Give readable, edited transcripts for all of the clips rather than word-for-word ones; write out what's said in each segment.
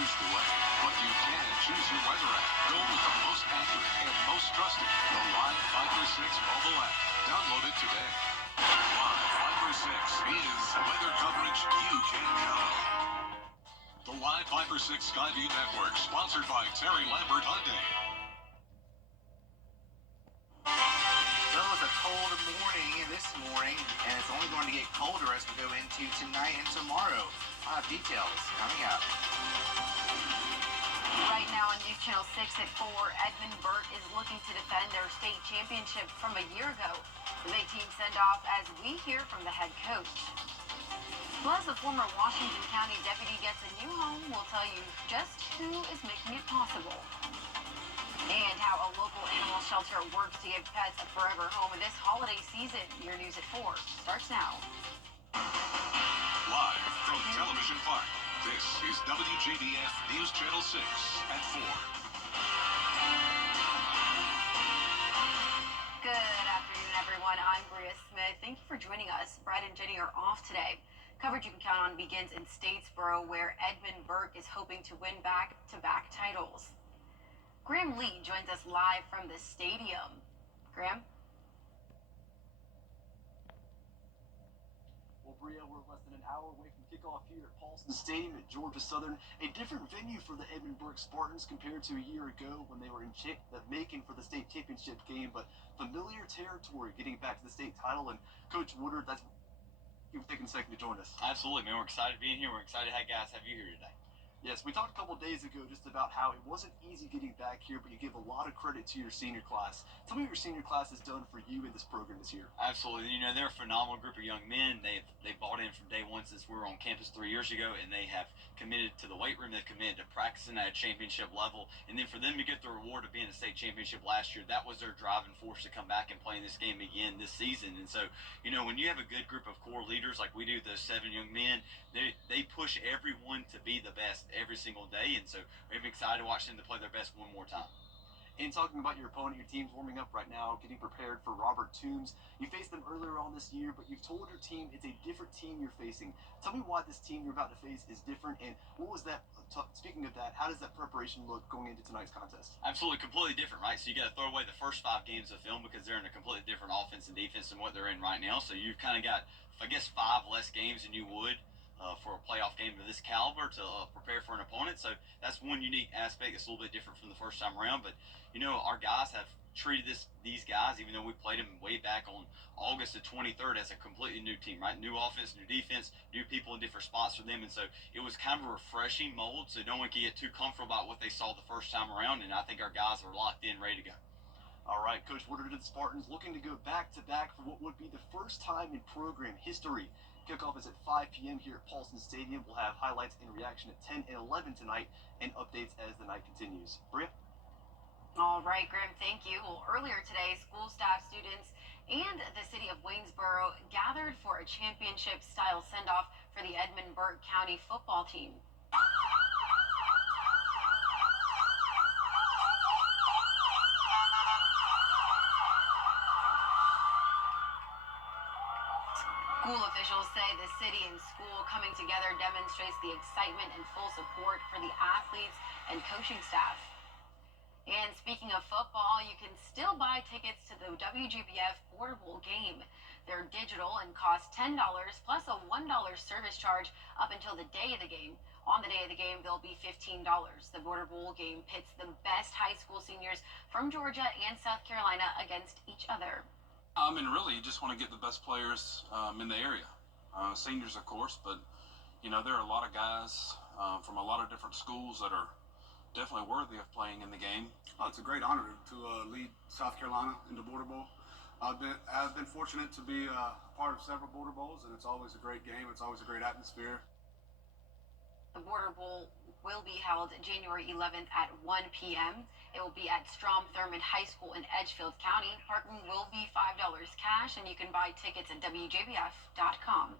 choose the weather, but you can choose your weather app. Go with the most accurate and most trusted, the Live Viper 6 mobile app. Download it today. Live Viper 6 is weather coverage you can count on. The Live Viper 6 Skyview Network, sponsored by Terry Lambert Hyundai. Well, it was a cold morning this morning, and it's only going to get colder as we go into tonight and tomorrow. Details coming up. Right now on News Channel 6 at 4, Edmund Burke is looking to defend their state championship from a year ago. The big team send off as we hear from the head coach. Plus, a former Washington County deputy gets a new home. We'll tell you just who is making it possible. And how a local animal shelter works to give pets a forever home this holiday season. Your News at 4 starts now. Live from Television Park, this is WJBF News Channel 6 at 4. Good afternoon, everyone. I'm Bria Smith. Thank you for joining us. Brad and Jenny are off today. Coverage you can count on begins in Statesboro, where Edmund Burke is hoping to win back-to-back titles. Graham Lee joins us live from the stadium. Graham? Well, Bria, we're less than an hour away from kickoff here at Paulson Stadium at Georgia Southern. A different venue for the Edmund Burke Spartans compared to a year ago when they were in the making for the state championship game, but familiar territory getting back to the state title. And Coach Woodard, that's you've taken a second to join us. Absolutely, man. We're excited being here. We're excited to have you here today. Yes, we talked a couple of days ago just about how it wasn't easy getting back here, but you give a lot of credit to your senior class. Tell me what your senior class has done for you in this program this year. Absolutely. You know, they're a phenomenal group of young men. They've bought in from day one since we were on campus 3 years ago, and they have committed to the weight room. They've committed to practicing at a championship level. And then for them to get the reward of being a state championship last year, that was their driving force to come back and play in this game again this season. And so, you know, when you have a good group of core leaders like we do, those 7 young men, they push everyone to be the best every single day. And so we're excited to watch them to play their best one more time. And talking about your opponent, your team's warming up right now, getting prepared for Robert Toombs. You faced them earlier on this year, but you've told your team it's a different team you're facing. Tell me why this team you're about to face is different, and what was that, speaking of that, how does that preparation look going into tonight's contest? Absolutely, completely different, right? So you got to throw away the first 5 games of film because they're in a completely different offense and defense than what they're in right now. So you've kind of got, I guess, 5 less games than you would for a playoff game of this caliber to prepare for an opponent. So that's one unique aspect that's a little bit different from the first time around. But, you know, our guys have treated these guys, even though we played them way back on August the 23rd, as a completely new team, right? New offense, new defense, new people in different spots for them. And so it was kind of a refreshing mold so no one could get too comfortable about what they saw the first time around. And I think our guys are locked in, ready to go. All right, Coach Woodard and the Spartans looking to go back-to-back for what would be the first time in program history. Kickoff is at 5 p.m. here at Paulson Stadium. We'll have highlights and reaction at 10 and 11 tonight and updates as the night continues. Bria? All right, Graham, thank you. Well, earlier today, school staff, students, and the city of Waynesboro gathered for a championship-style send-off for the Edmund Burke County football team. School officials say the city and school coming together demonstrates the excitement and full support for the athletes and coaching staff. And speaking of football, you can still buy tickets to the WJBF Border Bowl game. They're digital and cost $10 plus a $1 service charge up until the day of the game. On the day of the game, they'll be $15. The Border Bowl game pits the best high school seniors from Georgia and South Carolina against each other. And really, you just want to get the best players in the area. Seniors, of course, but, you know, there are a lot of guys from a lot of different schools that are definitely worthy of playing in the game. Oh, it's a great honor to lead South Carolina in the Border Bowl. I've been fortunate to be a part of several Border Bowls, and it's always a great game. It's always a great atmosphere. The Border Bowl will be held January 11th at 1 p.m. It will be at Strom Thurmond High School in Edgefield County. Parking will be $5 cash, and you can buy tickets at WJBF.com.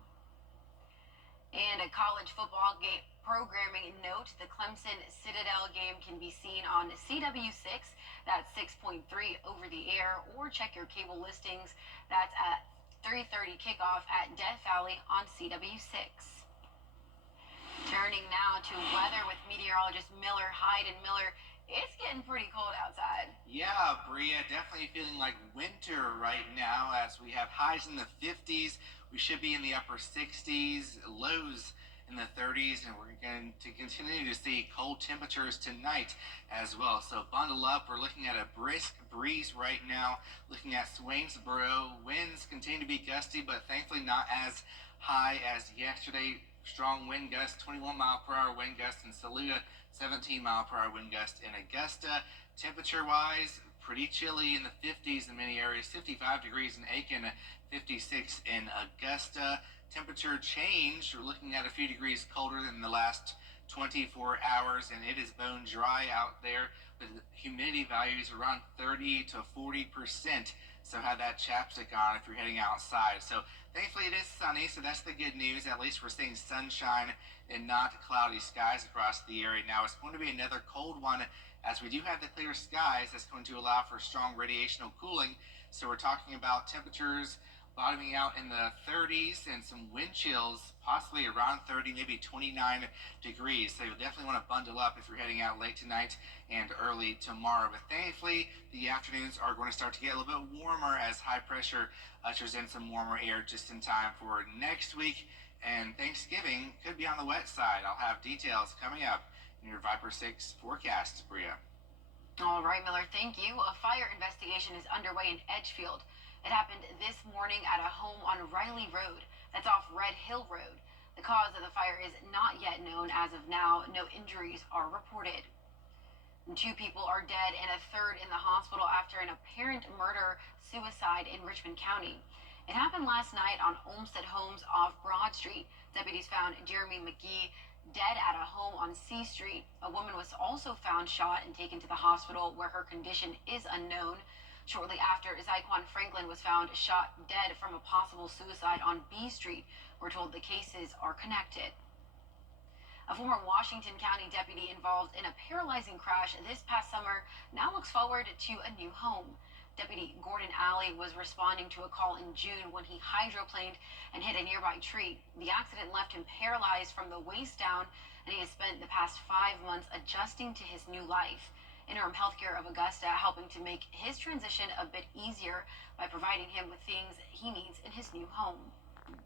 And a college football game programming note, the Clemson Citadel game can be seen on CW6. That's 6.3 over the air, or check your cable listings. That's at 3:30 kickoff at Death Valley on CW6. Turning now to weather with meteorologist Miller, Hyde, and Miller. It's getting pretty cold outside. Yeah, Bria, definitely feeling like winter right now as we have highs in the 50s. We should be in the upper 60s, lows in the 30s, and we're going to continue to see cold temperatures tonight as well. So bundle up. We're looking at a brisk breeze right now. Looking at Swainsboro, winds continue to be gusty, but thankfully not as high as yesterday. Strong wind gusts, 21-mile-per-hour wind gusts in Saluda, 17-mile-per-hour wind gust in Augusta. Temperature-wise, pretty chilly in the 50s in many areas, 55 degrees in Aiken, 56 in Augusta. Temperature change, we're looking at a few degrees colder than the last 24 hours, and it is bone dry out there with humidity values around 30 to 40%. So have that chapstick on if you're heading outside. So thankfully it is sunny, so that's the good news. At least we're seeing sunshine and not cloudy skies across the area. Now it's going to be another cold one as we do have the clear skies. That's going to allow for strong radiational cooling. So we're talking about temperatures bottoming out in the 30s and some wind chills, possibly around 30, maybe 29 degrees. So you'll definitely want to bundle up if you're heading out late tonight and early tomorrow. But thankfully, the afternoons are going to start to get a little bit warmer as high pressure ushers in some warmer air just in time for next week. And Thanksgiving could be on the wet side. I'll have details coming up in your Viper 6 forecast, Bria. All right, Miller, thank you. A fire investigation is underway in Edgefield. It happened this morning at a home on Riley Road. That's off Red Hill Road. The cause of the fire is not yet known as of now. No injuries are reported. And 2 people are dead and a third in the hospital after an apparent murder-suicide in Richmond County. It happened last night on Olmsted Homes off Broad Street. Deputies found Jeremy McGee dead at a home on C Street. A woman was also found shot and taken to the hospital where her condition is unknown. Shortly after, Zyquan Franklin was found shot dead from a possible suicide on B Street. We're told the cases are connected. A former Washington County deputy involved in a paralyzing crash this past summer now looks forward to a new home. Deputy Gordon Alley was responding to a call in June when he hydroplaned and hit a nearby tree. The accident left him paralyzed from the waist down, and he has spent the past 5 months adjusting to his new life. Interim Healthcare of Augusta helping to make his transition a bit easier by providing him with things he needs in his new home.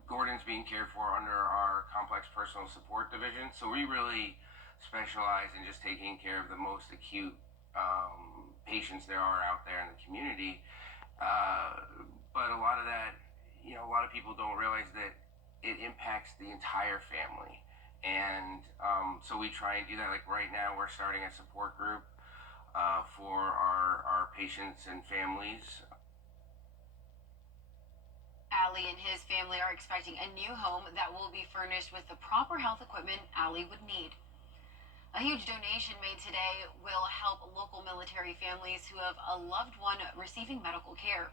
Gordon's being cared for under our complex personal support division, so we really specialize in just taking care of the most acute patients there are out there in the community. But a lot of that, a lot of people don't realize that it impacts the entire family. And so we try and do that. Like right now, we're starting a support group for our patients and families. Allie and his family are expecting a new home that will be furnished with the proper health equipment Allie would need. A huge donation made today will help local military families who have a loved one receiving medical care.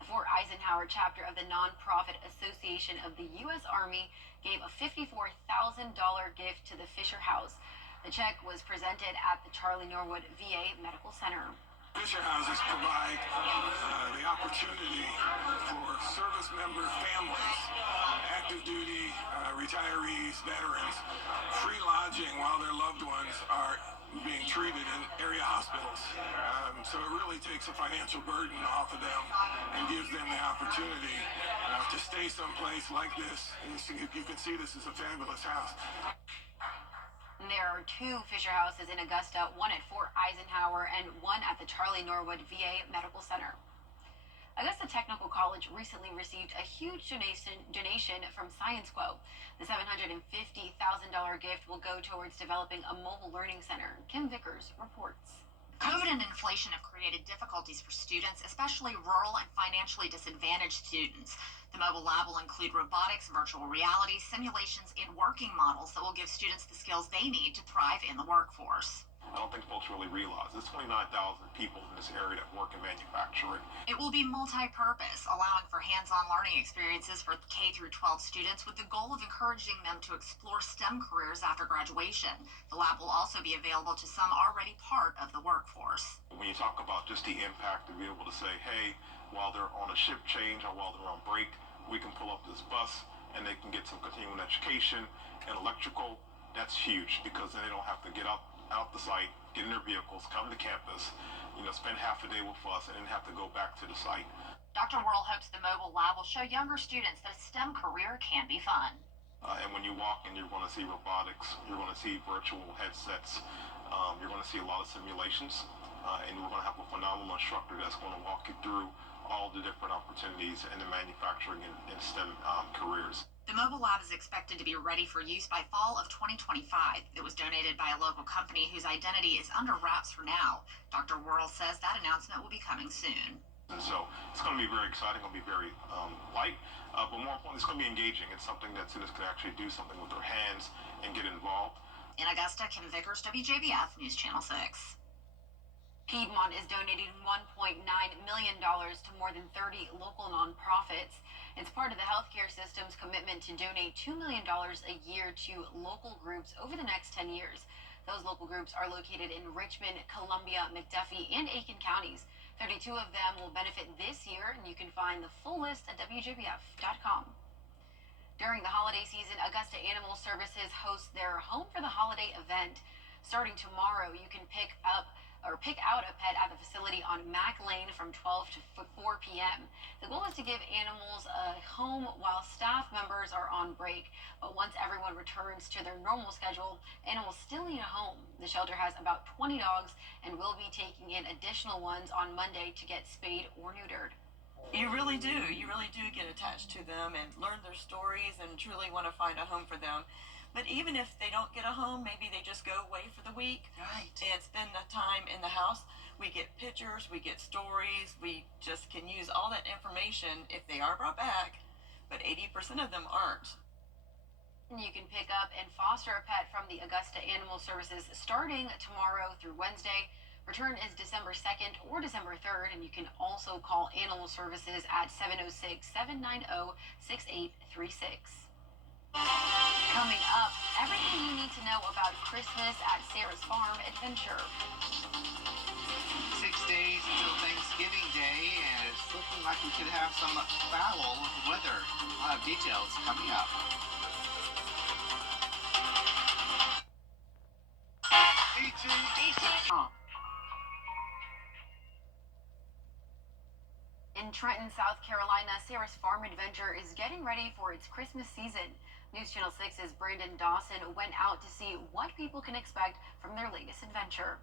The Fort Eisenhower chapter of the Nonprofit Association of the U.S. Army gave a $54,000 gift to the Fisher House. The check was presented at the Charlie Norwood VA Medical Center. Fisher houses provide the opportunity for service member families, active duty, retirees, veterans, free lodging while their loved ones are being treated in area hospitals. So it really takes a financial burden off of them and gives them the opportunity to stay someplace like this. You can see this is a fabulous house. There are 2 Fisher Houses in Augusta, one at Fort Eisenhower and one at the Charlie Norwood VA Medical Center. Augusta Technical College recently received a huge donation from Science Quo. The $750,000 gift will go towards developing a mobile learning center. Kim Vickers reports. COVID and inflation have created difficulties for students, especially rural and financially disadvantaged students. The mobile lab will include robotics, virtual reality, simulations, and working models that will give students the skills they need to thrive in the workforce. I don't think folks really realize there's 29,000 people in this area that work in manufacturing. It will be multi-purpose, allowing for hands-on learning experiences for K through 12 students with the goal of encouraging them to explore STEM careers after graduation. The lab will also be available to some already part of the workforce. When you talk about just the impact to be able to say, hey, while they're on a shift change or while they're on break, we can pull up this bus and they can get some continuing education in electrical, that's huge because then they don't have to get out the site, get in their vehicles, come to campus, spend half a day with us, and then have to go back to the site. Dr. Worrell hopes the mobile lab will show younger students that a STEM career can be fun. And when you walk in, you're going to see robotics, you're going to see virtual headsets, you're going to see a lot of simulations, and we're going to have a phenomenal instructor that's going to walk you through all the different opportunities in the manufacturing and STEM careers. The mobile lab is expected to be ready for use by fall of 2025. It was donated by a local company whose identity is under wraps for now. Dr. Worrell says that announcement will be coming soon. And so it's going to be very exciting, going to be very light, but more importantly, it's going to be engaging. It's something that students can actually do something with their hands and get involved. In Augusta, Kim Vickers, WJBF News Channel 6. Piedmont is donating $1.9 million to more than 30 local nonprofits. It's part of the healthcare system's commitment to donate $2 million a year to local groups over the next 10 years. Those local groups are located in Richmond, Columbia, McDuffie, and Aiken counties. 32 of them will benefit this year, and you can find the full list at WJBF.com. During the holiday season, Augusta Animal Services hosts their Home for the Holiday event. Starting tomorrow, you can pick out a pet at the facility on Mack Lane from 12 to 4 p.m. The goal is to give animals a home while staff members are on break. But once everyone returns to their normal schedule, animals still need a home. The shelter has about 20 dogs and will be taking in additional ones on Monday to get spayed or neutered. You really do. You really do get attached to them and learn their stories and truly want to find a home for them. But even if they don't get a home, maybe they just go away for the week and spend the time in the house. We get pictures, we get stories, we just can use all that information if they are brought back, but 80% of them aren't. You can pick up and foster a pet from the Augusta Animal Services starting tomorrow through Wednesday. Return is December 2nd or December 3rd, and you can also call Animal Services at 706-790-6836. Coming up, everything you need to know about Christmas at Sarah's Farm Adventure. 6 days until Thanksgiving Day, and it's looking like we could have some foul weather. We'll have details coming up. In Trenton, South Carolina, Sarah's Farm Adventure is getting ready for its Christmas season. News Channel 6's Brandon Dawson went out to see what people can expect from their latest adventure.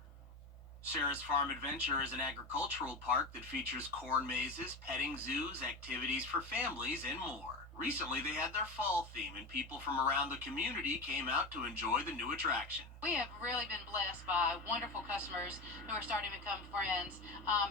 Sarah's Farm Adventure is an agricultural park that features corn mazes, petting zoos, activities for families, and more. Recently, they had their fall theme, and people from around the community came out to enjoy the new attraction. We have really been blessed by wonderful customers who are starting to become friends,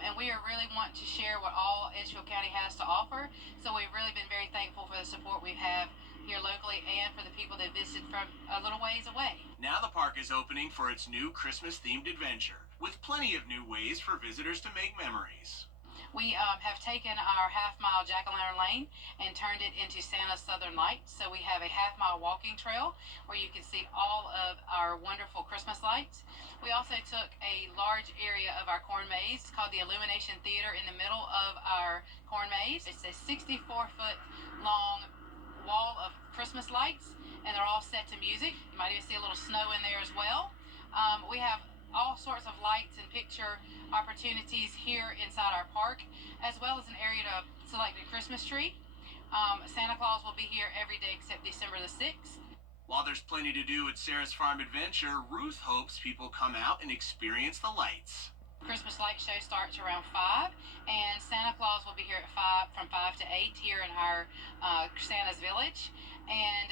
and we are really wanting to share what all Edgefield County has to offer. So we've really been very thankful for the support we have here locally and for the people that visit from a little ways away. Now the park is opening for its new Christmas-themed adventure, with plenty of new ways for visitors to make memories. We have taken our half-mile jack-o'-lantern lane and turned it into Santa's Southern Lights. So we have a half-mile walking trail where you can see all of our wonderful Christmas lights. We also took a large area of our corn maze called the Illumination Theater in the middle of our corn maze. It's a 64-foot long wall of Christmas lights, and they're all set to music. You might even see a little snow in there as well. We have all sorts of lights and picture opportunities here inside our park, as well as an area to select a Christmas tree. Santa Claus will be here every day except December the 6th. While there's plenty to do at Sarah's Farm Adventure, Ruth hopes people come out and experience the lights. Christmas light show starts around 5, and Santa Claus will be here at from 5 to 8 here in our Santa's Village. And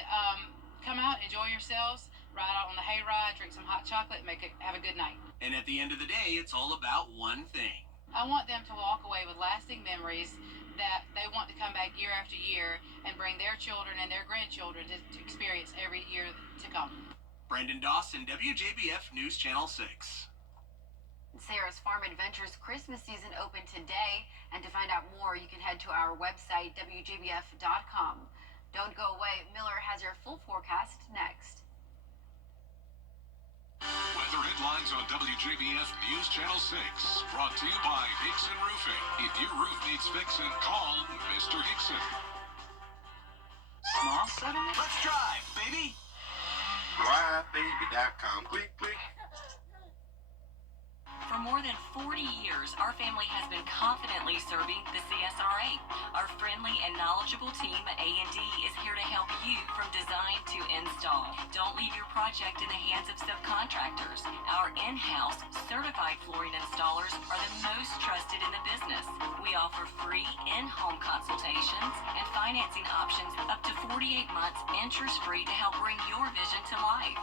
come out, enjoy yourselves, ride out on the hayride, drink some hot chocolate, have a good night. And at the end of the day, it's all about one thing. I want them to walk away with lasting memories that they want to come back year after year and bring their children and their grandchildren to experience every year to come. Brandon Dawson, WJBF News Channel 6. Sarah's Farm Adventure's Christmas season opened today, and to find out more, you can head to our website, WJBF.com. Don't go away. Miller has your full forecast next. Weather headlines on WJBF News Channel 6. Brought to you by Hickson Roofing. If your roof needs fixing, call Mr. Hickson. Small settlement? Let's drive, baby! thrivebaby.com. Click, click. For more than 40 years, our family has been confidently serving the CSRA. Our friendly and knowledgeable team at A&D is here to help you from design to install. Don't leave your project in the hands of subcontractors. Our in-house certified flooring installers are the most trusted in the business. We offer free in-home consultations and financing options up to 48 months interest-free to help bring your vision to life.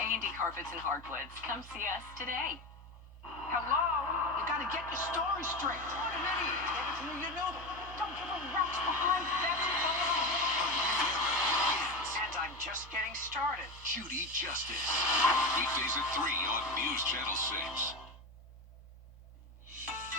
A&D Carpets and Hardwoods. Come see us today. Hello? You gotta get your story straight. What an idiot. Give it to me, you know. Don't give him rocks behind. That's and I'm just getting started. Judy Justice. Weekdays at 3 on News Channel 6.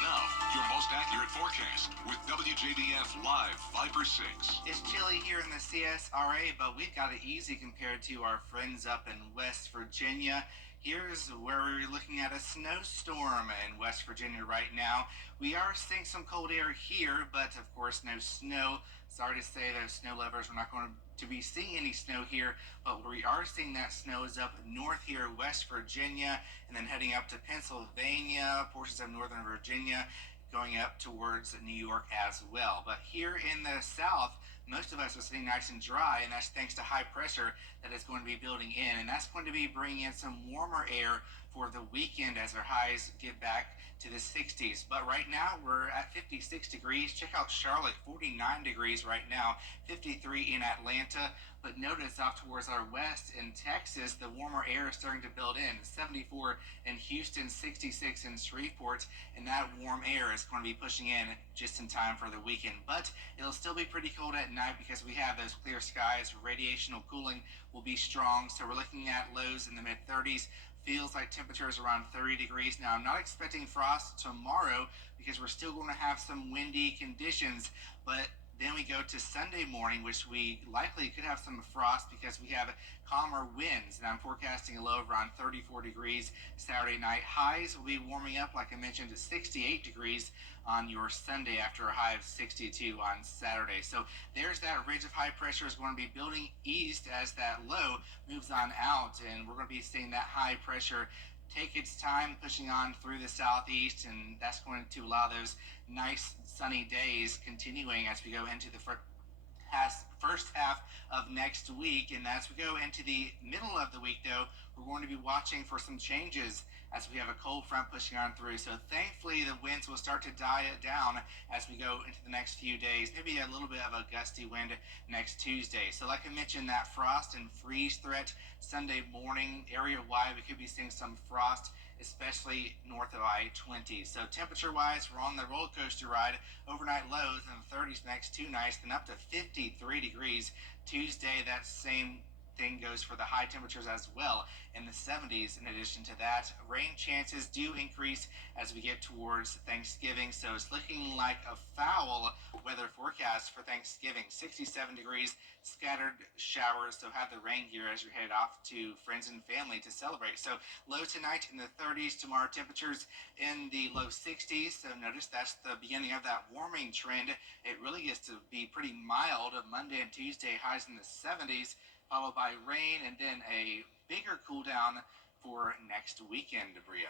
Now, your most accurate forecast with WJBF Live 5 for 6. It's chilly here in the CSRA, but we've got it easy compared to our friends up in West Virginia. Here's where we're looking at a snowstorm in West Virginia right now. We are seeing some cold air here, but of course no snow. Sorry to say those snow lovers, we're not going to be seeing any snow here, but where we are seeing that snow is up north here, West Virginia, and then heading up to Pennsylvania, portions of Northern Virginia, going up towards New York as well. But here in the south, most of us are sitting nice and dry, and that's thanks to high pressure that is going to be building in, and that's going to be bringing in some warmer air for the weekend as our highs get back to the 60s. But right now we're at 56 degrees. Check out Charlotte, 49 degrees right now, 53 in Atlanta. But notice out towards our west in Texas, the warmer air is starting to build in. 74 in Houston, 66 in Shreveport, and that warm air is going to be pushing in just in time for the weekend. But it'll still be pretty cold at night because we have those clear skies. Radiational cooling will be strong, so we're looking at lows in the mid-30s. Feels like temperatures around 30 degrees. Now, I'm not expecting frost tomorrow because we're still going to have some windy conditions, but then we go to Sunday morning, which we likely could have some frost because we have calmer winds, and I'm forecasting a low of around 34 degrees Saturday night. Highs will be warming up, like I mentioned, to 68 degrees on your Sunday after a high of 62 on Saturday. So there's that ridge of high pressure is going to be building east as that low moves on out, and we're going to be seeing that high pressure take its time pushing on through the southeast, and that's going to allow those nice sunny days continuing as we go into the first half of next week. And as we go into the middle of the week, though, we're going to be watching for some changes as we have a cold front pushing on through. So thankfully the winds will start to die down as we go into the next few days. Maybe a little bit of a gusty wind next Tuesday. So like I mentioned, that frost and freeze threat Sunday morning, area-wide, we could be seeing some frost, especially north of I-20. So temperature-wise, we're on the roller coaster ride. Overnight lows in the 30s next 2 nights, then up to 53 degrees Tuesday. That same thing goes for the high temperatures as well in the 70s. In addition to that, rain chances do increase as we get towards Thanksgiving, so it's looking like a foul weather forecast for Thanksgiving. 67 degrees, scattered showers, so have the rain gear as you're headed off to friends and family to celebrate. So low tonight in the 30s, tomorrow temperatures in the low 60s, so notice that's the beginning of that warming trend. It really gets to be pretty mild Monday and Tuesday, highs in the 70s, followed by rain, and then a bigger cool down for next weekend, Bria.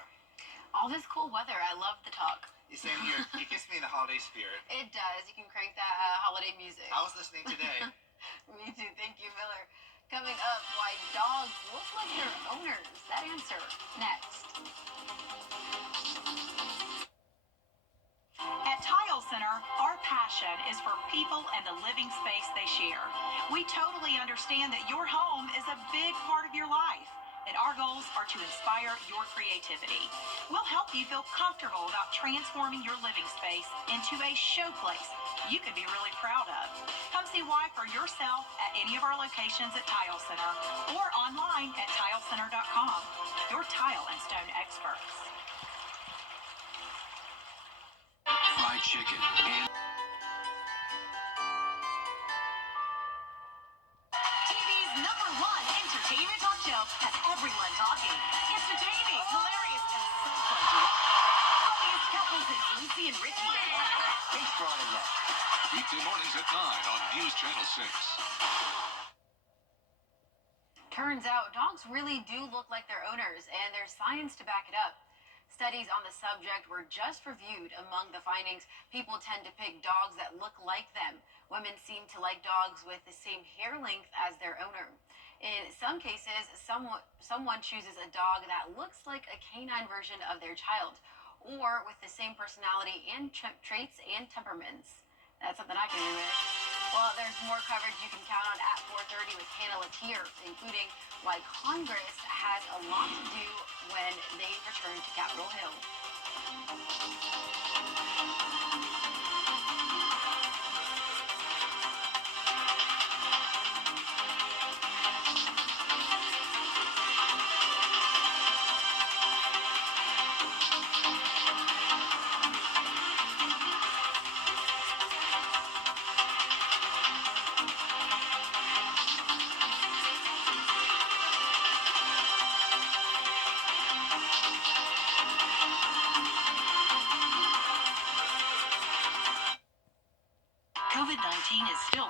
All this cool weather. I love the talk. Same here. It gets me in the holiday spirit. It does. You can crank that holiday music. I was listening today. Me too. Thank you, Miller. Coming up, why dogs look like their owners. That answer next. At Tile Center, our passion is for people and the living space they share. We totally understand that your home is a big part of your life, and our goals are to inspire your creativity. We'll help you feel comfortable about transforming your living space into a showplace you can be really proud of. Come see why for yourself at any of our locations at Tile Center or online at tilecenter.com. Your tile and stone experts. Fried chicken and TV's #1 entertainment talk show has everyone talking. Entertaining, hilarious, and so fun to watch. Funniest couples is Lucy and Richie. thanks for all of that. Weekday mornings at 9 on News Channel 6. Turns out dogs really do look like their owners, and there's science to back it up. Studies on the subject were just reviewed. Among the findings, people tend to pick dogs that look like them. Women seem to like dogs with the same hair length as their owner. In some cases, someone chooses a dog that looks like a canine version of their child, or with the same personality and traits and temperaments. That's something I can do with. Well, there's more coverage you can count on at 4:30 with Hannah Latier, including why Congress has a lot to do when they return to Capitol Hill. COVID-19 is still